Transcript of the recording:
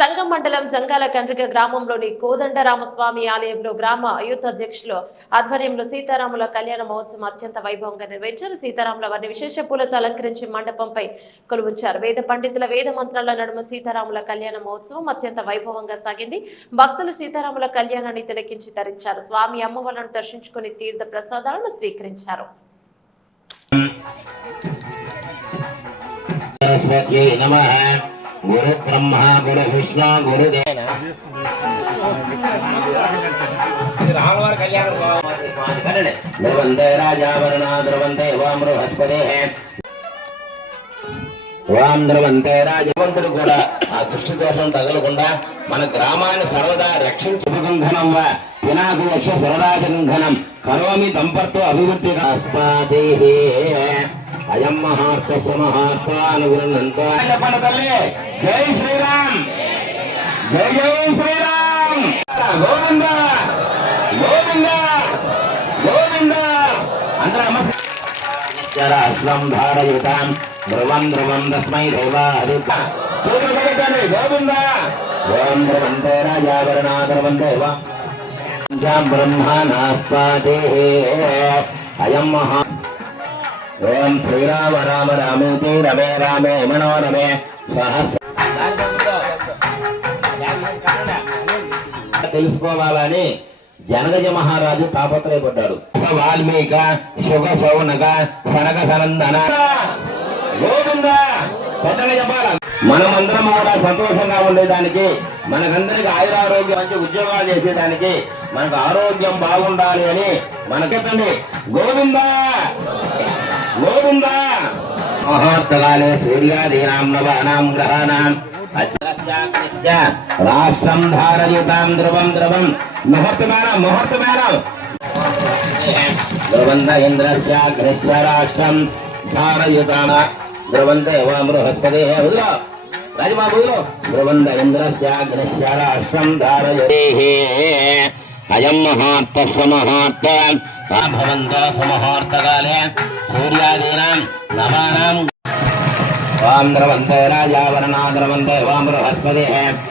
సంగం మండలం సంగాల కండ్రిక గ్రామంలోని కోదండరామస్వామి ఆలయంలో గ్రామ యూత్ అధ్యక్షులు ఆధ్వర్యంలో సీతారాముల కళ్యాణ మహోత్సవం అత్యంత వైభవంగా నిర్వహించారు. సీతారాముల వారిని విశేష పూలతో అలంకరించి మండపంపై కొలువుంచారు. వేద పండితుల వేద మంత్రాల నడుమ సీతారాముల కళ్యాణ మహోత్సవం అత్యంత వైభవంగా సాగింది. భక్తులు సీతారాముల కళ్యాణాన్ని తిలకించి తరించారు. స్వామి అమ్మవార్లను దర్శించుకుని తీర్థ ప్రసాదాలను స్వీకరించారు. गुरु ब्रह्मा गुरु विष्णु गुरुदेव ध्रुवंते राजावरणा ध्रुवंते वामृहस्पते वाम ध्रुवंते राजवंतुడు కూడా ఆ దృష్టి దోషం తగలకుండా మన గ్రామాన్ని సర్వదా రక్షించుకుంఘనం వా వినాకు యశ సరదాజంఘనం కరోమి దంపర్తో అభివృద్ధి ఆస్పాదేహే అయం మహార్తస్య మహాత్మానుగుణంతో తల్లి జై శ్రీరామ్ జై జై శ్రీరామ్ గోవింద గోవింద గోవింద అందరూ అశ్వం ధారయుతాం ధ్రువం ధ్రువం తస్మై దేవాదిత్య గోవింద ఓం ధ్రువంతే రాజావరణా ధ్రువంతే బ్రహ్మణాస్పాదే అయం మహా ఓం శ్రీరామ రామ రామేతి రమే రామే మనోరమే తెలుసుకోవాలని జనగజ మహారాజు తాపత్రయపడ్డాడు. వాల్మీక శుభ శౌనక సనక సనందన గోవింద పెద్దగా చెప్పాల. మనమందరం కూడా సంతోషంగా ఉండేదానికి, మనకందరికి ఆయురారోగ్యం, మంచి ఉద్యోగాలు చేసేదానికి, మనకు ఆరోగ్యం బాగుండాలి అని మనకెత్తండి గోవింద గోవింద. మహోత్సవాలే సూర్యాదీనాం నవానాం గ్రహాణాం రాష్ట్రం ధారయుతాం ధ్రువం ధ్రువం ముహూర్తమేనం ముహూర్తమేనం ధ్రువంత ఇంద్రస్యాగ్రస్య రాష్ట్రం ధారయుతాం ధ్రువంతే వామృహస్పతే రాజబాబులో ధ్రువంత ఇంద్రస్యాగ్రస్య రాష్ట్రం ధారయతే అయం మహాత్మస్వ మహాత్మ భవంతో సుముహూర్తకాలే సూర్యాదీనాం నవానాం వాం ధ్రువంతే రాజావరణా ధ్రువంతే వామృహస్పతే